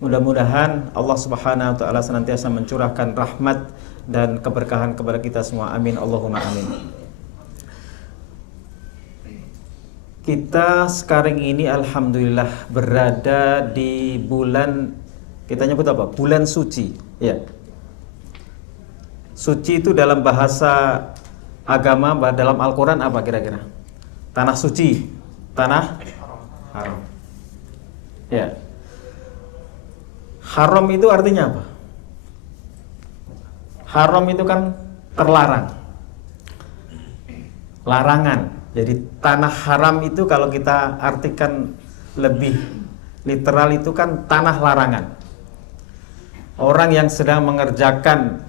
Mudah-mudahan Allah Subhanahu wa taala senantiasa mencurahkan rahmat dan keberkahan kepada kita semua. Amin Allahumma amin. Kita sekarang ini alhamdulillah berada di bulan, kita nyebut apa? Bulan suci, ya. Suci itu dalam bahasa agama, dalam Al-Qur'an apa kira-kira? Tanah suci, tanah haram. Ya. Haram itu artinya apa? Haram itu kan terlarang, larangan. Jadi tanah haram itu kalau kita artikan lebih literal itu kan tanah larangan. Orang yang sedang mengerjakan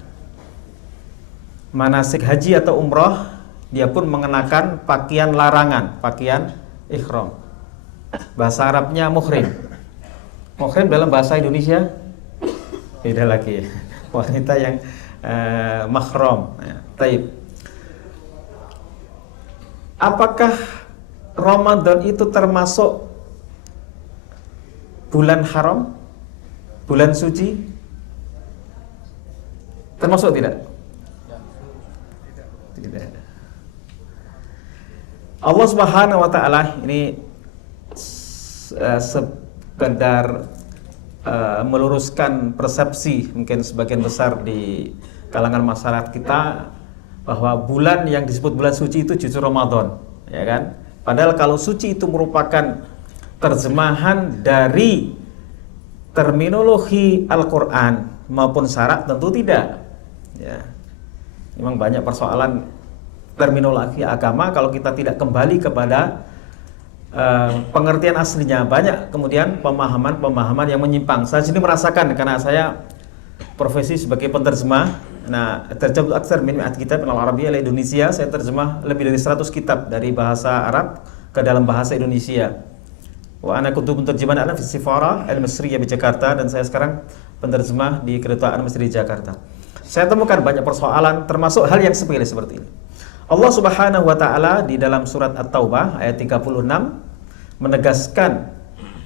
manasik haji atau umroh, dia pun mengenakan pakaian larangan, pakaian ihram. Bahasa Arabnya muhrim. Muhrim dalam bahasa Indonesia beda lagi, wanita yang mahram. Taib. Apakah Ramadan itu termasuk bulan haram, bulan suci? Termasuk tidak? Tidak. Allah Subhanahu wa taala ini sekedar meluruskan persepsi mungkin sebagian besar di kalangan masyarakat kita bahwa bulan yang disebut bulan suci itu justru Ramadan, ya kan? Padahal kalau suci itu merupakan terjemahan dari terminologi Al-Qur'an maupun syarak, tentu tidak. Ya. Memang banyak persoalan terminologi agama kalau kita tidak kembali kepada pengertian aslinya. Banyak kemudian pemahaman-pemahaman yang menyimpang. Saya sendiri merasakan karena saya profesi sebagai penerjemah. Nah, terjemah aksar min mi'at kitab min al-Arabiyyah ila Indonesia. Saya terjemah lebih dari 100 kitab dari bahasa Arab ke dalam bahasa Indonesia. Wa ana kuntu penterjemahan ana fi Sifara al-Misriyah di Jakarta, dan saya sekarang penerjemah di Kedutaan Mesir di Jakarta. Saya temukan banyak persoalan termasuk hal yang sepele seperti ini. Allah Subhanahu wa taala di dalam surat At-Taubah ayat 36 menegaskan,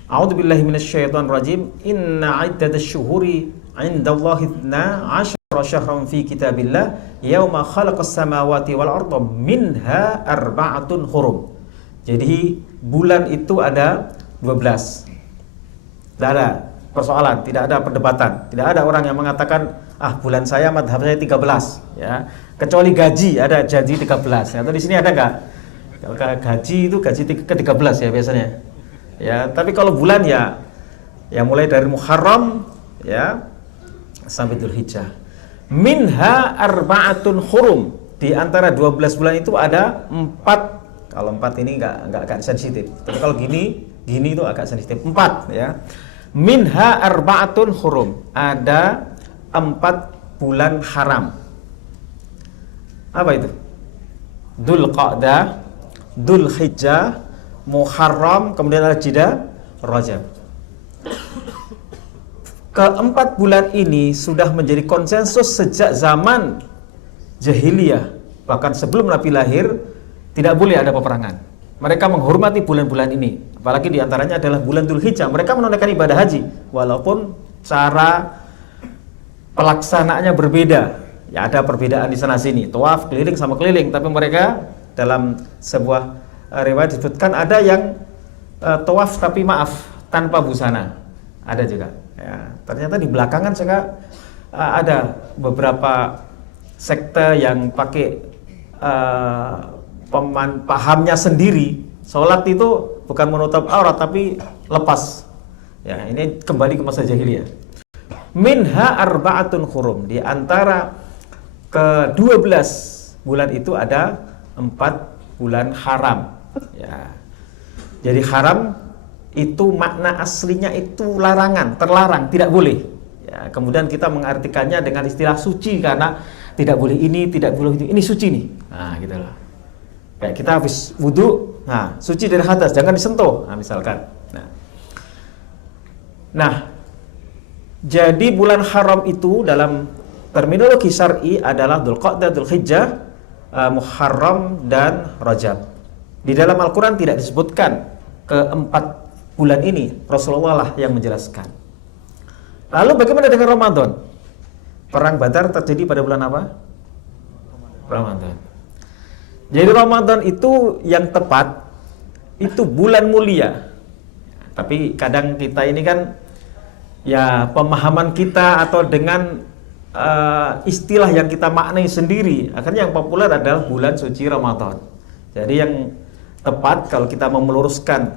A'udzubillahi minasyaitonir rajim, inna 'iddatasy syuhuri 'indallahi 12 syahran fi kitabillah yauma khalaqas samawati wal arda minha arba'atun hurum. Jadi bulan itu ada 12. Tidak ada persoalan, tidak ada perdebatan, tidak ada orang yang mengatakan bulan saya madhab saya 13, ya. Kecuali gaji, ada gaji 13. Atau di sini ada enggak? Kalau gaji itu gaji ke-13 ya biasanya. Ya, tapi kalau bulan ya mulai dari Muharram ya sampai Dzulhijjah. Minha arba'atun hurum. Di antara 12 bulan itu ada 4. Kalau 4 ini enggak sensitif. Tapi kalau gini itu agak sensitif. 4 ya. Minha arba'atun hurum. Ada 4 bulan haram. Apa itu? Dzulqa'dah, Dzulhijjah, Muharram, kemudian Al-Jiddah, Rajab. Keempat bulan ini sudah menjadi konsensus sejak zaman jahiliyah. Bahkan sebelum Nabi lahir, tidak boleh ada peperangan. Mereka menghormati bulan-bulan ini. Apalagi diantaranya adalah bulan Dzulhijjah. Mereka menunaikan ibadah haji, walaupun cara pelaksanaannya berbeda. Ya, ada perbedaan di sana sini, tawaf keliling sama keliling, tapi mereka dalam sebuah riwayat disebutkan ada yang tawaf tapi maaf tanpa busana. Ada juga. Ya, ternyata di belakangan juga ada beberapa sekte yang pakai pahamnya sendiri. Sholat itu bukan menutup aurat tapi lepas. Ya, ini kembali ke masa jahiliyah. Minha arba'atun hurum. Di antara ke-12 bulan itu ada 4 bulan haram. Ya. Jadi haram itu makna aslinya itu larangan, terlarang, tidak boleh. Ya, kemudian kita mengartikannya dengan istilah suci karena tidak boleh ini, tidak boleh itu. Ini suci nih. Nah, gitu loh. Kayak kita habis wudu, nah, suci dari hadas, jangan disentuh. Nah, misalkan. Nah, jadi bulan haram itu dalam terminologi syar'i adalah Dzulqa'dah, Dzulhijjah, Muharram dan Rajab. Di dalam Al-Qur'an tidak disebutkan keempat bulan ini, Rasulullah lah yang menjelaskan. Lalu bagaimana dengan Ramadan? Perang Badar terjadi pada bulan apa? Ramadan. Jadi Ramadan itu yang tepat itu bulan mulia. Tapi kadang kita ini kan ya pemahaman kita atau dengan istilah yang kita maknai sendiri. Akhirnya yang populer adalah bulan suci Ramadan. Jadi yang tepat kalau kita mau meluruskan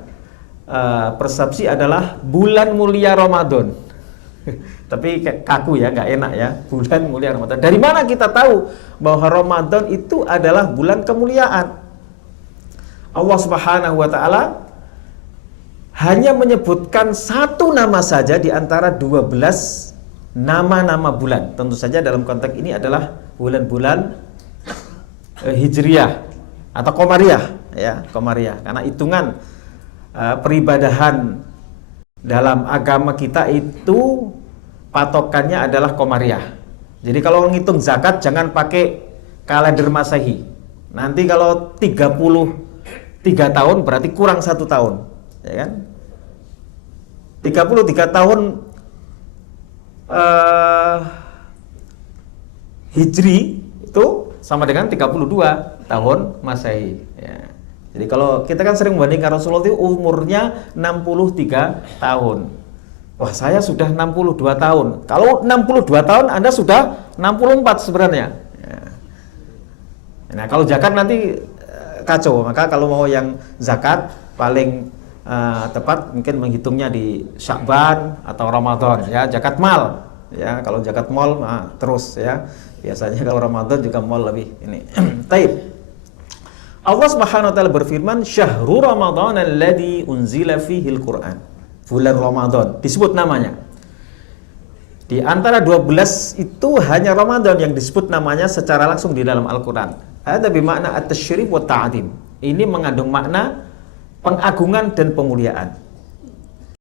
persepsi adalah bulan mulia Ramadan. Tapi kaku ya, nggak enak ya, bulan mulia Ramadan. Dari mana kita tahu bahwa Ramadan itu adalah bulan kemuliaan? Allah Subhanahu wa taala hanya menyebutkan satu nama saja di antara 12 nama-nama bulan. Tentu saja dalam konteks ini adalah bulan-bulan Hijriyah atau Qamariyah ya, Qamariyah. Karena hitungan peribadahan dalam agama kita itu patokannya adalah Qamariyah. Jadi kalau ngitung zakat jangan pakai kalender Masehi. Nanti kalau 33 tahun berarti kurang 1 tahun, ya kan? 33 tahun Hijri itu sama dengan 32 tahun Masehi ya. Jadi kalau kita kan sering membandingkan Rasulullah itu umurnya 63 tahun. Wah, saya sudah 62 tahun. Kalau 62 tahun Anda sudah 64 sebenarnya ya. Nah kalau zakat nanti kacau. Maka kalau mau yang zakat paling tepat mungkin menghitungnya di Sya'ban atau Ramadan ya, zakat mal ya. Kalau zakat mal terus ya, biasanya kalau Ramadan juga mal lebih ini. Taib. Allah Subhanahu wa taala berfirman, "Syahrul Ramadan alladzi unzila fihil Qur'an." Bulan Ramadan disebut namanya. Di antara 12 itu hanya Ramadan yang disebut namanya secara langsung di dalam Al-Qur'an. Ada bermakna at-tasyrif wa ta'zim. Ini mengandung makna pengagungan dan pemuliaan.